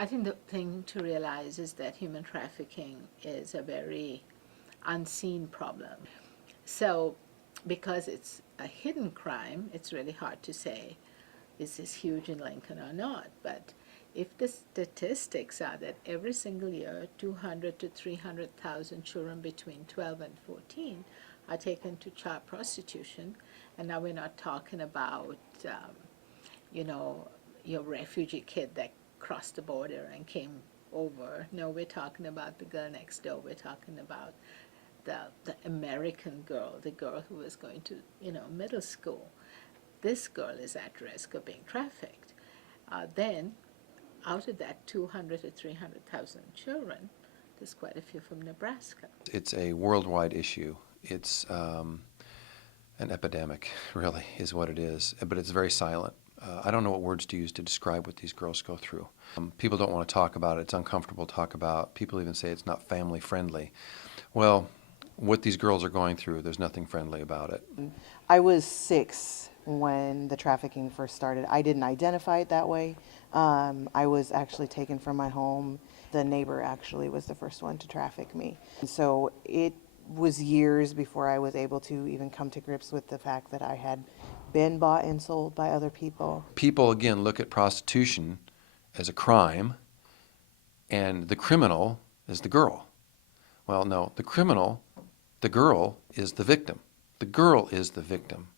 I think the thing to realize is that human trafficking is a very unseen problem. So, because it's a hidden crime, it's really hard to say is this huge in Lincoln or not. But if the statistics are that every single year 200 to 300,000 children between 12 and 14 are taken to child prostitution, and now we're not talking about you know, your refugee kid that crossed the border and came over. No, we're talking about the girl next door. We're talking about the American girl, the girl who is going to, middle school. This girl is at risk of being trafficked. Then, out of that 200 to 300,000 children, there's quite a few from Nebraska. It's a worldwide issue. It's an epidemic, really, is what it is. But it's very silent. I don't know what words to use to describe what these girls go through. People don't want to talk about it. It's uncomfortable to talk about. People even say it's not family friendly. Well, what these girls are going through, there's nothing friendly about it. I was 6 when the trafficking first started. I didn't identify it that way. I was actually taken from my home. The neighbor actually was the first one to traffic me. So it was years before I was able to even come to grips with the fact that I had been bought and sold by other people. People, again, look at prostitution as a crime, and the criminal is the girl. Well, no, the girl is the victim. The girl is the victim.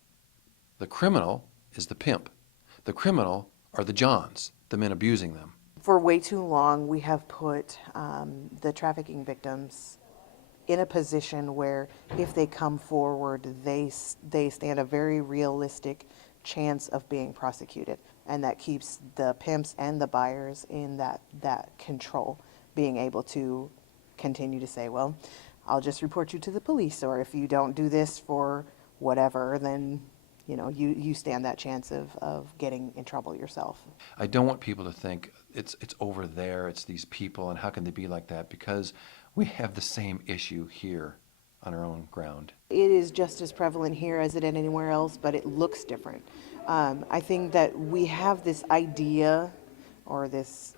The criminal is the pimp. The criminal are the Johns, the men abusing them. For way too long, we have put the trafficking victims in a position where if they come forward, they stand a very realistic chance of being prosecuted. And that keeps the pimps and the buyers in that control, being able to continue to say, well, I'll just report you to the police, or if you don't do this for whatever, then you stand that chance of getting in trouble yourself. I don't want people to think it's over there, it's these people, and how can they be like that? Because we have the same issue here on our own ground. It is just as prevalent here as it is anywhere else, but it looks different. I think that we have this idea or this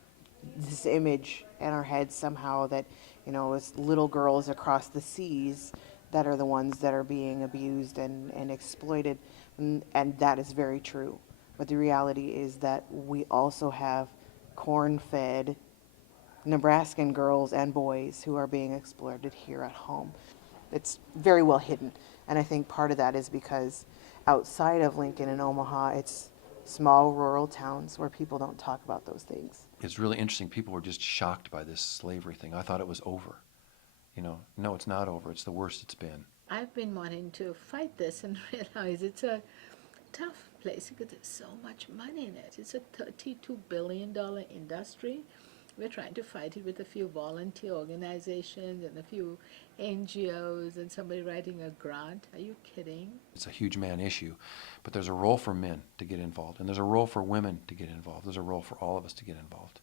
image in our heads somehow that, it's little girls across the seas that are the ones that are being abused and exploited, and that is very true. But the reality is that we also have corn-fed Nebraskan girls and boys who are being exploited here at home. It's very well hidden, and I think part of that is because outside of Lincoln and Omaha, it's small rural towns where people don't talk about those things. It's really interesting. People were just shocked by this slavery thing. I thought it was over. No, it's not over. It's the worst it's been. I've been wanting to fight this and realize it's a tough place because there's so much money in it. It's a $32 billion industry. We're trying to fight it with a few volunteer organizations and a few NGOs and somebody writing a grant. Are you kidding? It's a huge man issue, but there's a role for men to get involved, and there's a role for women to get involved. There's a role for all of us to get involved.